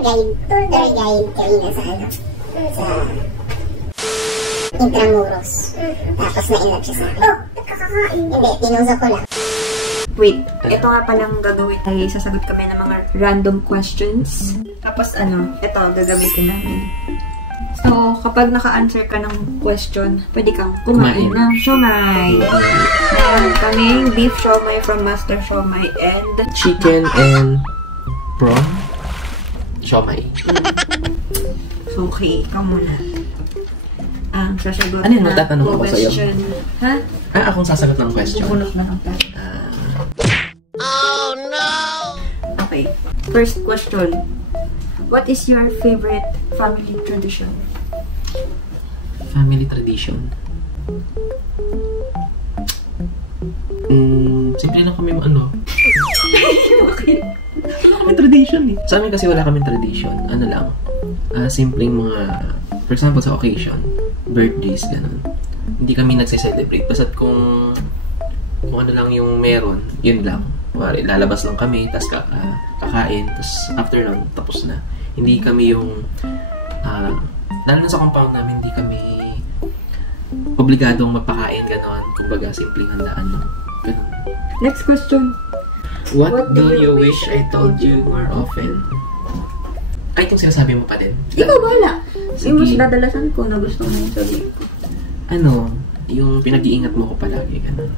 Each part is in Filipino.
Tour guide kanina sa ano? Sa Intramuros. Tapos na-inlove siya sa akin. Kakakain. Hindi, tinungso ko lang. Wait, ito nga palang gagawin tayo. Sasagot kami ng mga random questions. Tapos ito gagamitin namin. So, kapag naka-answer ka ng question, pwede kang kumain ng siomai. Meron kaming beef siomai from Master Siomai and chicken and prawn siomai. So, okay, ikaw muna. Ang sasagot ano yun, magtatanong ako sa'yo? Ha? Akong sasagot ng question. Bubunot na lang tayo. Oh, no! Okay. First question. What is your favorite family tradition? Family tradition? Simple lang kami Okay. Wala kami tradition eh. Sa amin kasi wala kami tradition. Ano lang. Simpleng mga, for example sa occasion, birthdays, ganun. Hindi kami nagse-celebrate. Basta't kung ano lang yung meron, yun lang. Lalabas lang kami, tas kakain, tas after lang, tapos na. Hindi kami yung, lalo na sa compound namin, hindi kami obligadong magpakain, gano'n. Kumbaga, simpleng handaan lang. Gano'n. Next question. What do you wish I told you more often? Kahit yung sinasabi mo pa din. Ikaw bahala. Yung mas dadalasan ko na gusto mo yung sabihin ko. Yung pinag-iingat mo ko palagi, gano'n.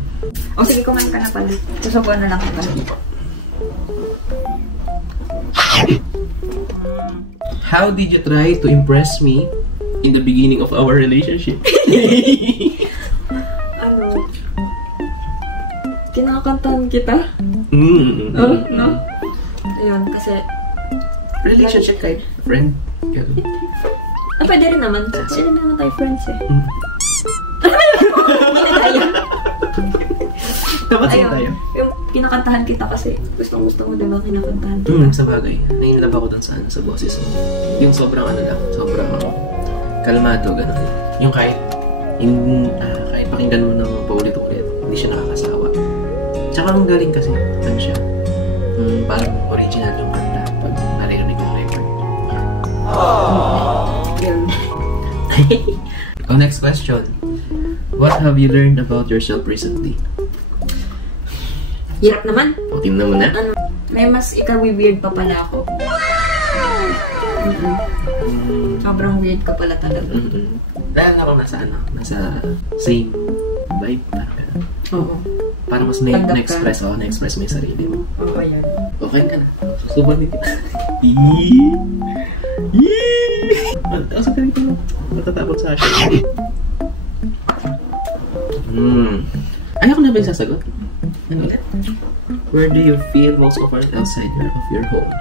O sige, kumain ka na pala. Susubuan na lang kita. How did you try to impress me in the beginning of our relationship? Kinakantahan kita? No? Ayun, kasi relationship kahit friend. Pwede rin naman. Pwede rin naman tayo friends eh. Dapat sa'yo tayo. Yung kinakantahan kita kasi gusto mo diba kinakantahan kita? Sa bagay. Nainlove ako dun sa boses mo. Yung sobrang sobrang kalmado, gano'n. Yung kahit pakinggan mo ng paulit-ulit, hindi siya nakakasawa. Tsaka ang galing kasi, siya, parang original yung kanta pag naririnig ng record. Next question. What have you learned about yourself recently? Hirap naman. Tingnan mo na. May mas ikaw-weird pa pala ako. Sobrang weird ka pala talaga. Dahil ako nasa same vibe. Oo. Parang mas na-express mo yung sarili mo. Oo, yan. Okay ka na. Susuban dito. Asa ka dito mo? Matatakot sa akin. Ayaw ko na ba yung sasagot? Ano ulit? Where do you feel most comfortable outside of your home?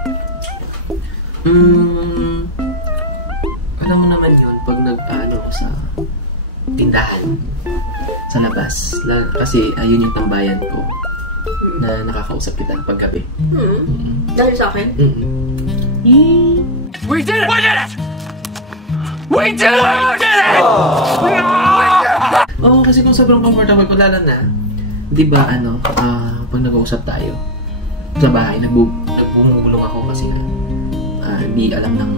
Alam mo naman yun pag nag-ano sa tindahan sa labas. Kasi ayun yung tambayan ko na nakakausap kita pag gabi. Dahil sa akin? We did it! We did it! We did it! We did it! Oo, kasi kung sobrang comfortable ko, lalo na, di ba, pag nag-uusap tayo sa bahay, nagbumulong ako kasi hindi alam ng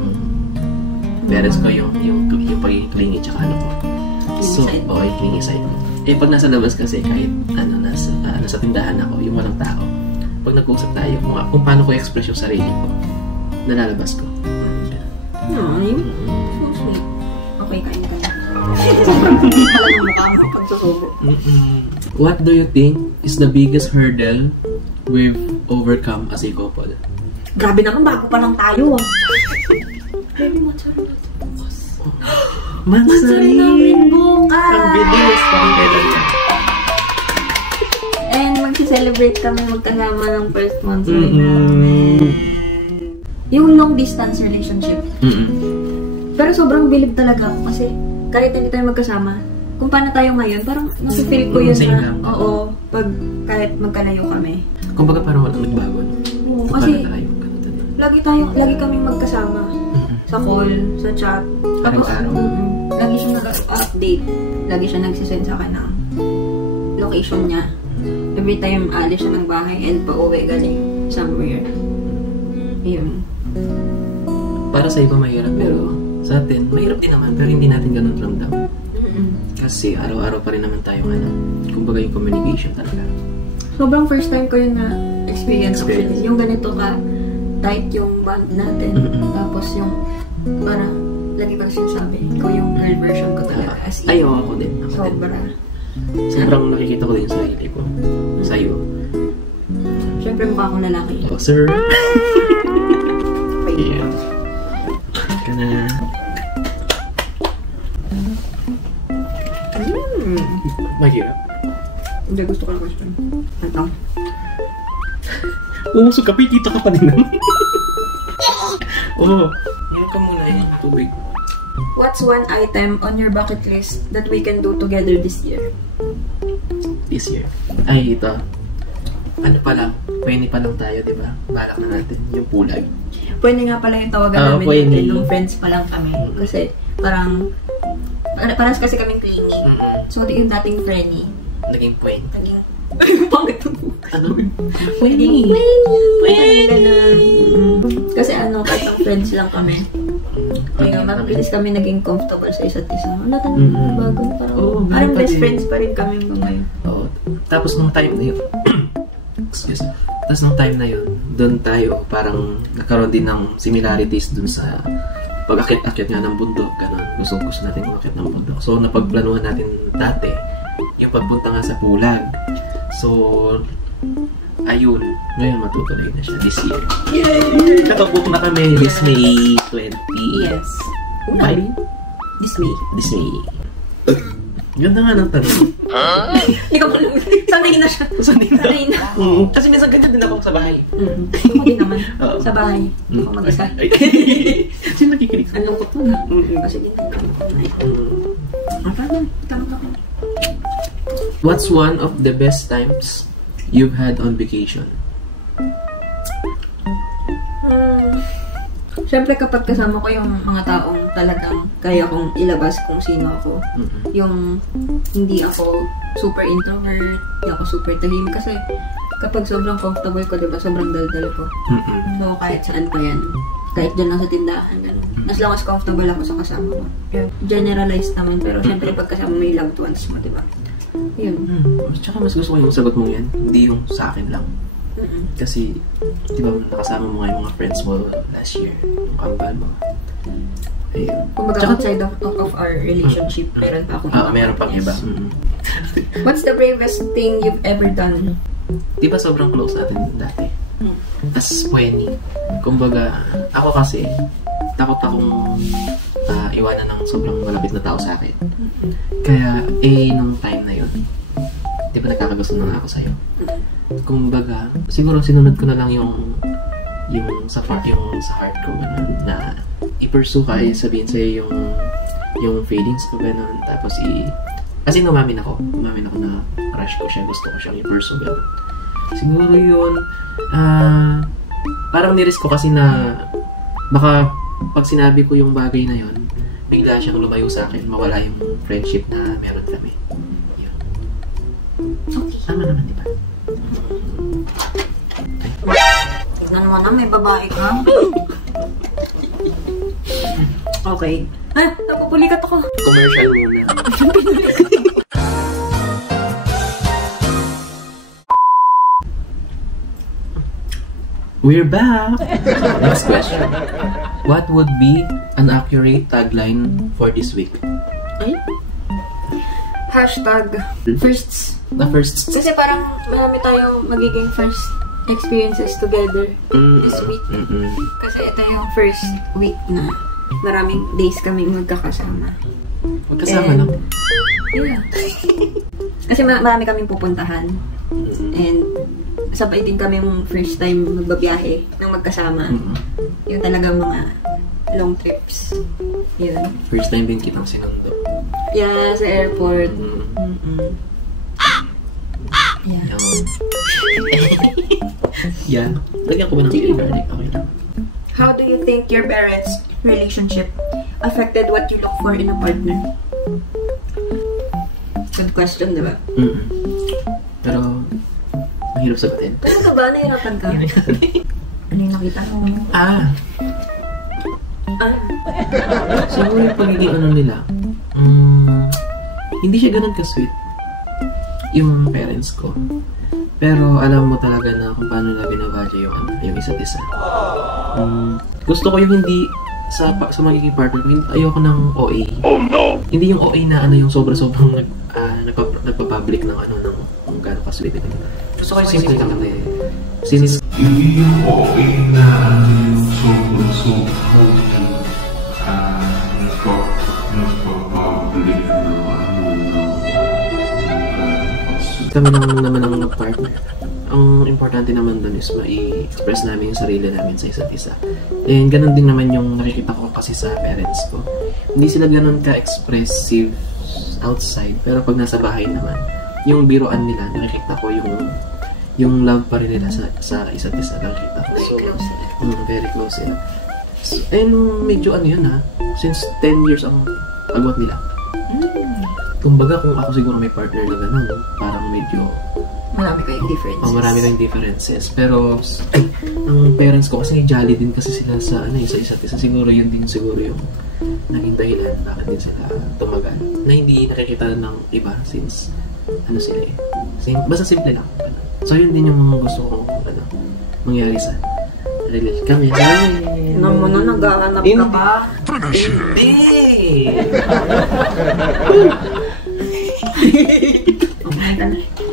parents ko yung pagiging clingy tsaka ano ko. So, yung clingy side ko. Pag nasa labas kasi, kahit nasa tindahan ako, yung walang tao, pag nag-uusap tayo, kung paano ko i-express yung sarili ko, nalalabas ko. So sweet. Okay, kain ka na. Sobrang pala ng mukha mo pagsusubo. What do you think is the biggest hurdle we've overcome as a couple? Grabe naman, bago pa lang tayo Baby, mansari natin bukas. Mansari namin bukas! Ang bilis, parang kailan yan. And mag-celebrate kami magkasama ng first mansari namin. Yung long distance relationship. Pero sobrang bilib talaga ako kasi kahit hindi tayo magkasama, kung paano tayo ngayon, parang nasi-feel ko yun na, oo, pag kahit magkalayo kami. Kumbaga parang walang nagbago. Oo, kasi lagi kaming magkasama. Sa call, sa chat. Tapos, lagi siya nag-update. Lagi siya nagsisend sa akin ng location niya. Every time alis siya ng bahay and pa-uwi galing somewhere. Yun. para sa iba mahirap, pero sa atin, mahirap din naman, pero hindi natin ganun ramdam. Kasi araw-araw pa rin naman tayo, kumbaga yung communication talaga. Sobrang first time ko yun na experience. Actually. Yung ganito ka, tight yung band natin. Tapos yung, parang, lagi ko na sinasabi, ikaw yung girl version ko talaga. As in, ayaw ako din. Sobrang nakikita ko din sa sarili ko. Sa'yo. Siyempre mukha akong lalaki. Oh, sir. Yeah. Ka na. Mahirap. Hindi, gusto ko na question. Ito. Umusog ka, dito ka pa din. Oh. Meron ka muna yung tubig. What's one item on your bucket list that we can do together this year? This year? Ay, ito. Ano pa lang? Pwede pa lang tayo, di ba? Balak na natin. Yung pulag. Pwede nga pala yung tawagan namin natin nung friends pa lang kami. Kasi parang kasi kaming clingy. So, yung dating friendly. Naging point. Naging pangit ang ano? Naging kasi kahit ang friends lang kami. Kaya mabilis kami naging comfortable sa isa't isa. Wala talagang bago. Parang best friends pa rin kami ngayon. Oo. Tapos nung time na yun, excuse me. Tapos nung time na yun, doon tayo parang nagkaroon din ng similarities doon sa pag-akit-akit nga ng bundok, gano'n. Gusto natin umakit ng bundok. So, napagplanuhan natin dati yung pagpunta nga sa Pulag. So, ayun. Ngayon matutuloy na siya this year. Yay! Nakabook na kami this May 20. Yes. Bye. This May. This May. Ganda nga ng tanong. Hindi ka malang. Sanay na siya. Sanay na. Kasi minsan ganyan din ako sa bahay. Ako din naman. Sa bahay. Ako mag-isa. Sino nakikinig? Ang lungkot mo na. Kasi din ka naman. What's one of the best times you've had on vacation? Siyempre kapag kasama ko yung mga taong talagang kaya kong ilabas kung sino ako. Yung hindi ako super introvert, hindi ako super tahimik. Kasi kapag sobrang comfortable ko, diba, sobrang daldal ko. So kahit saan ko yan. Kahit dyan lang sa tindahan, gano'n. As long as comfortable ako sa kasama ko. Generalized naman, pero siyempre pag kasama mo yung loved ones mo, diba? Yun. Tsaka mas gusto ko yung sagot mo yan, hindi yung sa akin lang. Kasi, di ba, nakasama mo nga yung mga friends mo last year, yung kambal mo. Ayun. Kumbaga outside of our relationship, meron pa akong iba. Meron pang iba. What's the bravest thing you've ever done? Di ba sobrang close natin dati? As Pwenny. Kumbaga, ako kasi, takot akong iwanan ng sobrang malapit na tao sa akin. Kaya, nung time na yun, di ba nagkakagusto na ako sa'yo? Kumbaga, siguro sinunod ko na lang yung sa heart ko, gano'n, na i-pursue ka, sabihin sa'yo yung feelings ko, gano'n, tapos kasi umamin ako na crush ko siya, gusto ko siyang i-pursue, gano'n. Siguro yun, parang niris ko kasi na baka pag sinabi ko yung bagay na yun, bigla siyang lumayo sa akin, mawala yung friendship na meron kami. Yun. Okay. Tama naman, di ba? Tignan mo na, may babae ka. Okay. Napupulikat ako. Commercial muna. We're back! Next question. What would be an accurate tagline for this week? Ay? Hashtag firsts. The firsts. Kasi parang marami tayong magiging first experiences together this week. Kasi ito yung first week na maraming days kaming magkakasama. Magkasama lang? Yeah. Kasi marami kaming pupuntahan. And sabay din kami yung first time magbabiyahe nang magkasama. Yung talagang mga long trips. Yun. First time din kitang sinundo. Yeah, sa airport. Yeah. Yan. Lagyan ko ba ng garlic? Okay lang. How do you think your parents' relationship affected what you look for in a partner? Good question, di ba? Pero, mahirap sagutin. Ano ka ba? Nahirapan ka? Ano yung nakita mo? Siguro yung pagiging ano nila, hindi siya ganun ka-sweet yung parents ko. Pero alam mo talaga na kung paano na binabadya yung isa't isa. Gusto ko yung hindi sa magiging partner ko, ayoko ng OA. Oh no! Hindi yung OA na yung sobra-sobrang nagpa-public ng ng gano'ng ka-sweet. Gusto ko yung simple lang na since hindi yung OA na yung sobrang-sobrang nagpa-public kami naman ang partner. Ang importante naman dun is ma-express namin yung sarili namin sa isa't isa. And ganun din naman yung nakikita ko kasi sa parents ko. Hindi sila ganun ka-expressive outside, pero pag nasa bahay naman, yung biroan nila, nakikita ko yung love pa rin nila sa isa't isa. Nakikita ko. So, very close sila. And medyo yun since 10 years ang agwat nila. Kumbaga, kung ako siguro may partner na gano'n, parang medyo marami kayong differences. Marami kayong differences. Pero, ang parents ko kasi jolly din kasi sila sa isa't isa. Siguro yun din yung naging dahilan bakit din sila tumagal. Na hindi nakikita ng iba since, sila basta simple lang. So, yun din yung mga gusto kong, mangyari sa relationship kami. Muna, naghahanap ka pa? Hindi!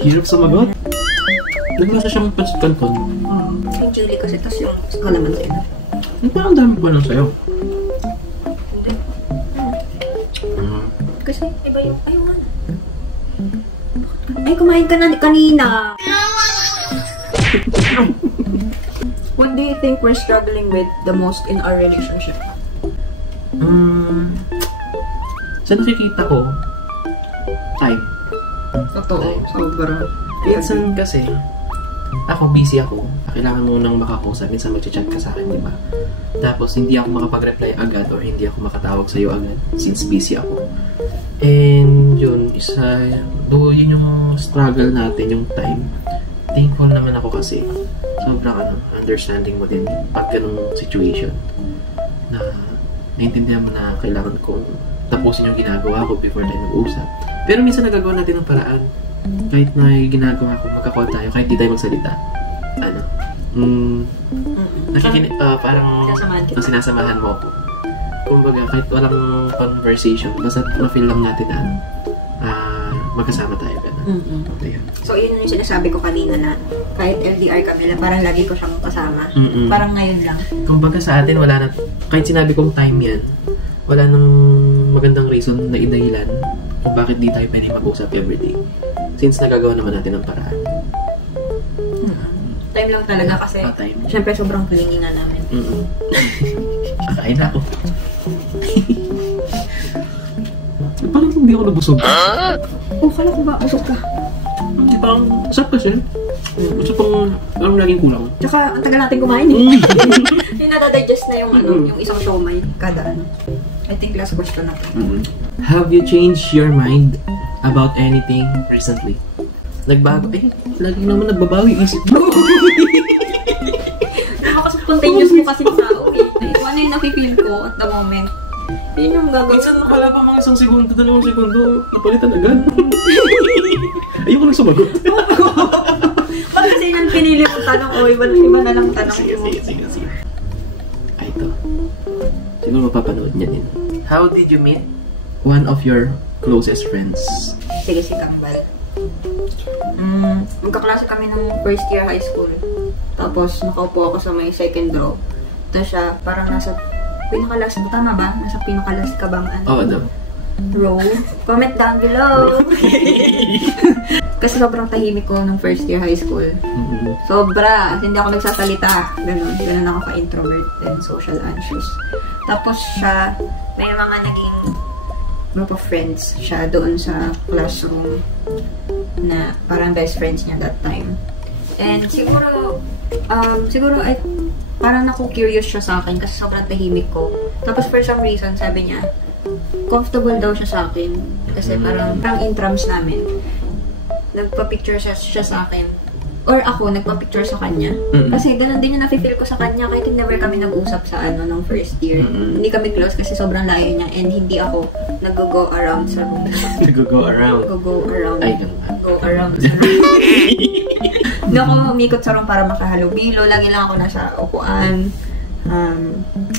Hirap sumagot. Naglasa siyang pansit canton. Yung chili kasi, tas yung kalamansi na. Parang dami pa lang sa'yo. Hindi. Kasi iba yung ayun. Ay, kumain ka na kanina. What do you think we're struggling with the most in our relationship? Sa nakikita ko, time. Totoo. Sobra. Minsan kasi, ako busy ako. Kailangan mo nang makakausap. Minsan mag-chat ka sa akin, di ba? Tapos, hindi ako makapag-reply agad or hindi ako makatawag sa'yo agad since busy ako. And yun, yun yung struggle natin, yung time. Thankful naman ako kasi sobrang understanding mo din pag ganung situation na naintindihan mo na kailangan kong tapusin yung ginagawa ko before tayo mag-usap. Pero minsan nagagawa natin ng paraan. Kahit na yung ginagawa ko, magka-call tayo, kahit di tayo magsalita. Parang sinasamahan mo ako. Kumbaga, kahit walang conversation, basta ma-feel lang natin na magkasama tayo. So, yun yung sinasabi ko kanina na kahit LDR kami, parang lagi ko siyang kasama. Parang ngayon lang. Kumbaga sa atin, wala na, kahit sinabi kong time yan, wala nang magandang reason na idahilan kung bakit di tayo pwede mag-usap everyday. Since nagagawa naman natin ng paraan. Time lang talaga kasi, syempre sobrang clingy na namin. Kakain na ako. Parang hindi ako nabusog. Kala ko ba, busog ka? Parang, sarap kasi. Gusto pang, parang laging kulang. Tsaka, ang tagal natin kumain Yung nadadigest na yung, yung isang siomay kada I think last question na. Have you changed your mind about anything recently? Nagbago? Lagi naman nagbabago yung isip mo. Napaka-spontaneous mo kasi tao Ano yung nafe-feel ko at the moment. Yun yung gagawin. Minsan nakala pa mga 1 segundo, 2 segundo, napalitan agad. Ayoko nang sumagot. Pag kasi nang pinili mo tanong, iba na lang tanong. Sige. Ay, ito. Siguro mapapanood niya din. How did you meet one of your closest friends? Sige, si Kambal. Magkaklase kami ng first year high school. Tapos, nakaupo ako sa may second row. Tapos siya, parang nasa pinakalas, tama ba? Nasa pinakalas ka bang Oo, daw. Row? Comment down below! Kasi sobrang tahimik ko nung first year high school. Sobra! Hindi ako nagsasalita. Ganun ako ka-introvert and social anxious. Tapos siya, may mga naging group of friends siya doon sa classroom na parang best friends niya that time. And siguro parang naku-curious siya sa akin kasi sobrang tahimik ko. Tapos for some reason, sabi niya, comfortable daw siya sa akin. Kasi parang intrams namin. Nagpa-picture siya sa akin. or ako, nagpa-picture sa kanya. Mm. Kasi ganun din yung nafe-feel ko sa kanya kahit never kami nag-usap sa nung first year. Hindi kami close kasi sobrang layo niya and hindi ako nag-go around sa room. Nag-go around. Go around. Ay, ganun. Go around sa room. Hindi ako umikot sa room para makahalubilo. Lagi lang ako nasa upuan.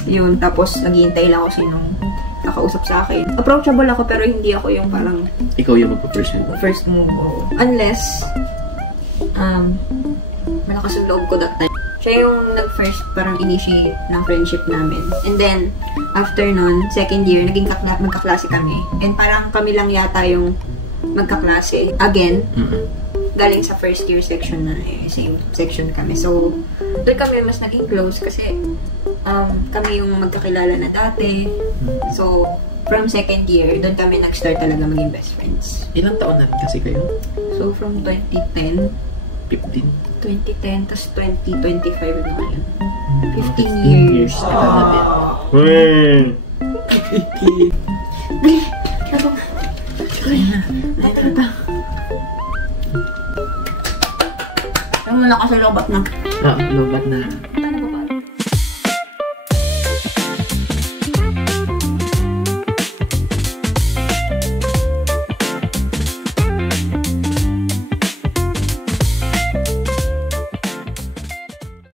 Yun. Tapos, naghihintay lang ako sinong nakausap sa akin. Approachable ako pero hindi ako yung parang Ikaw yung magpa-person. first move ko. Unless, malakas yung loob ko that time. Siya yung nag-first parang initiate ng friendship namin. And then, after nun, second year, naging magkaklase kami. And parang kami lang yata yung magkaklase. Again, galing sa first year section na same section kami. So, doon kami mas naging close kasi kami yung magkakilala na dati. So, from second year, doon kami nag-start talaga maging best friends. Ilang taon na kasi kayo? So, from 2010, 15? 2010, tas 2025 na ngayon. 15 years. na din. Ano mo na kasi lobat na. Lobat na.